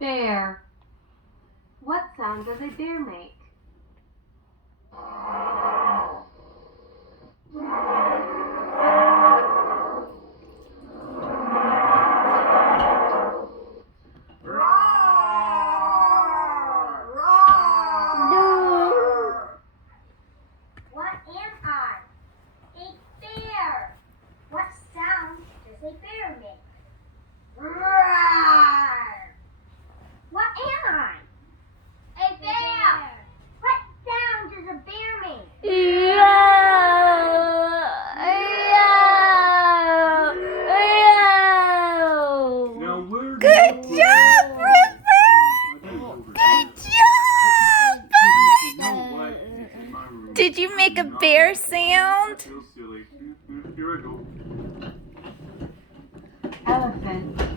Bear. What sound does a bear make? What am I? A bear. What sound does a bear make? Roar. What am I? A bear. What sound does a bear make? Good job, River! Good job! Did you make a bear sound? Elephant.